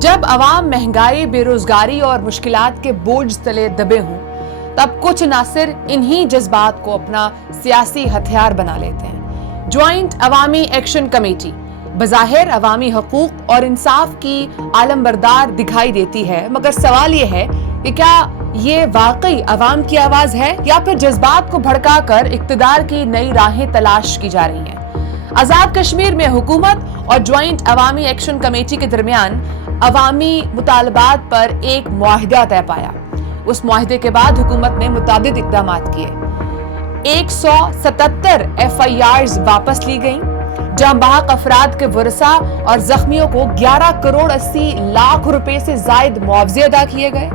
جب عوام مہنگائی، بے روزگاری اور مشکلات کے بوجھ تلے دبے ہوں تب کچھ عناصر انہی جذبات کو اپنا سیاسی ہتھیار بنا لیتے ہیں۔ جوائنٹ عوامی ایکشن کمیٹی بظاہر عوامی حقوق اور انصاف کی علمبردار دکھائی دیتی ہے، مگر سوال یہ ہے کہ کیا یہ واقعی عوام کی آواز ہے یا پھر جذبات کو بھڑکا کر اقتدار کی نئی راہیں تلاش کی جا رہی ہیں؟ آزاد کشمیر میں حکومت اور جوائنٹ عوامی ایکشن کمیٹی کے درمیان عوامی مطالبات پر ایک معاہدہ طے پایا۔ اس معاہدے کے بعد حکومت نے متعدد اقدامات کیے۔ 177 FIRs واپس لی گئیں، جہاں بحق افراد کے ورثاء اور زخمیوں کو 11 کروڑ 80 لاکھ روپے سے زائد معاوضے ادا کیے گئے۔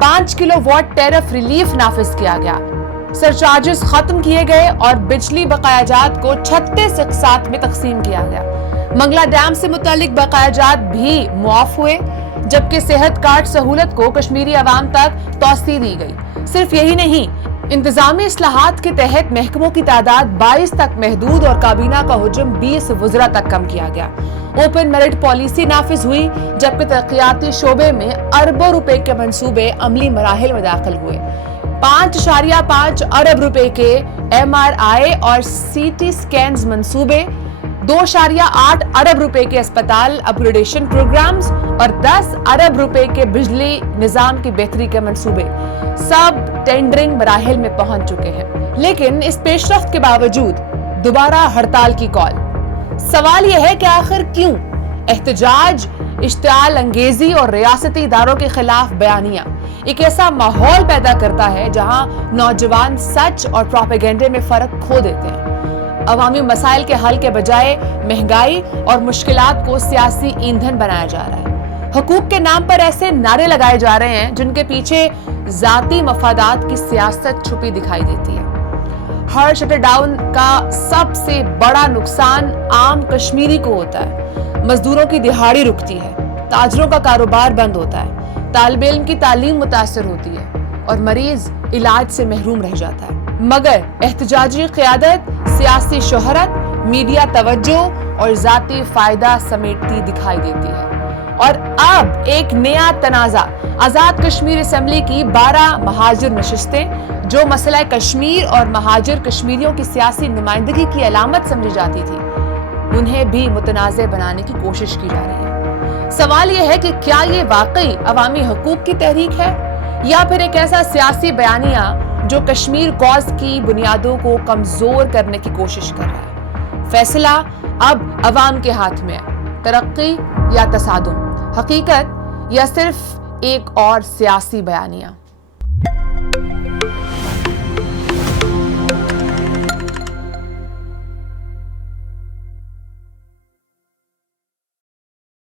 5 کلو واٹ ٹیرف ریلیف نافذ کیا گیا، سرچارجز ختم کیے گئے اور بجلی بقایا جات کو 36 اقساط میں تقسیم کیا گیا۔ منگلا ڈیم سے متعلق بقایا جات بھی معاف ہوئے، جبکہ صحت کارڈ سہولت کو کشمیری عوام تک توسیع دی گئی۔ صرف یہی نہیں، انتظامی اصلاحات کے تحت محکموں کی تعداد 22 تک محدود اور کابینہ کا حجم 20 وزراء تک کم کیا گیا۔ اوپن میرٹ پالیسی نافذ ہوئی، جبکہ ترقیاتی شعبے میں اربوں روپے کے منصوبے عملی مراحل میں داخل ہوئے۔ 5.5 ارب روپے کے MRI اور CT اسکینز منصوبے، 2.8 ارب روپے کے اسپتال اپ گریڈیشن پروگرامز اور 10 ارب روپے کے بجلی نظام کی بہتری کے منصوبے سب ٹینڈرنگ مراحل میں پہنچ چکے ہیں۔ لیکن اس پیش رفت کے باوجود دوبارہ ہڑتال کی کال۔ سوال یہ ہے کہ آخر کیوں؟ احتجاج، اشتعال انگیزی اور ریاستی اداروں کے خلاف بیانیاں ایک ایسا ماحول پیدا کرتا ہے جہاں نوجوان سچ اور پروپیگنڈے میں فرق کھو دیتے ہیں۔ عوامی مسائل کے حل کے بجائے مہنگائی اور مشکلات کو سیاسی ایندھن بنایا جا رہا ہے۔ حقوق کے نام پر ایسے نعرے لگائے جا رہے ہیں جن کے پیچھے ذاتی مفادات کی سیاست چھپی دکھائی دیتی ہے۔ ہر شٹر ڈاؤن کا سب سے بڑا نقصان عام کشمیری کو ہوتا ہے۔ مزدوروں کی دہاڑی رکتی ہے، تاجروں کا کاروبار بند ہوتا ہے، طالب علم کی تعلیم متاثر ہوتی ہے اور مریض علاج سے محروم رہ جاتا ہے۔ مگر احتجاجی قیادت سیاسی شہرت، میڈیا توجہ اور ذاتی فائدہ سمیٹتی دکھائی دیتی ہے۔ اور اب ایک نیا تنازع، آزاد کشمیر اسمبلی کی 12 مہاجر نشستیں جو مسئلہ کشمیر اور مہاجر کشمیریوں کی سیاسی نمائندگی کی علامت سمجھی جاتی تھی، انہیں بھی متنازع بنانے کی کوشش کی جا رہی ہے۔ سوال یہ ہے کہ کیا یہ واقعی عوامی حقوق کی تحریک ہے یا پھر ایک ایسا سیاسی بیانیہ جو کشمیر کاز کی بنیادوں کو کمزور کرنے کی کوشش کر رہا ہے؟ فیصلہ اب عوام کے ہاتھ میں ہے، ترقی یا تصادم، حقیقت یا صرف ایک اور سیاسی بیانیہ۔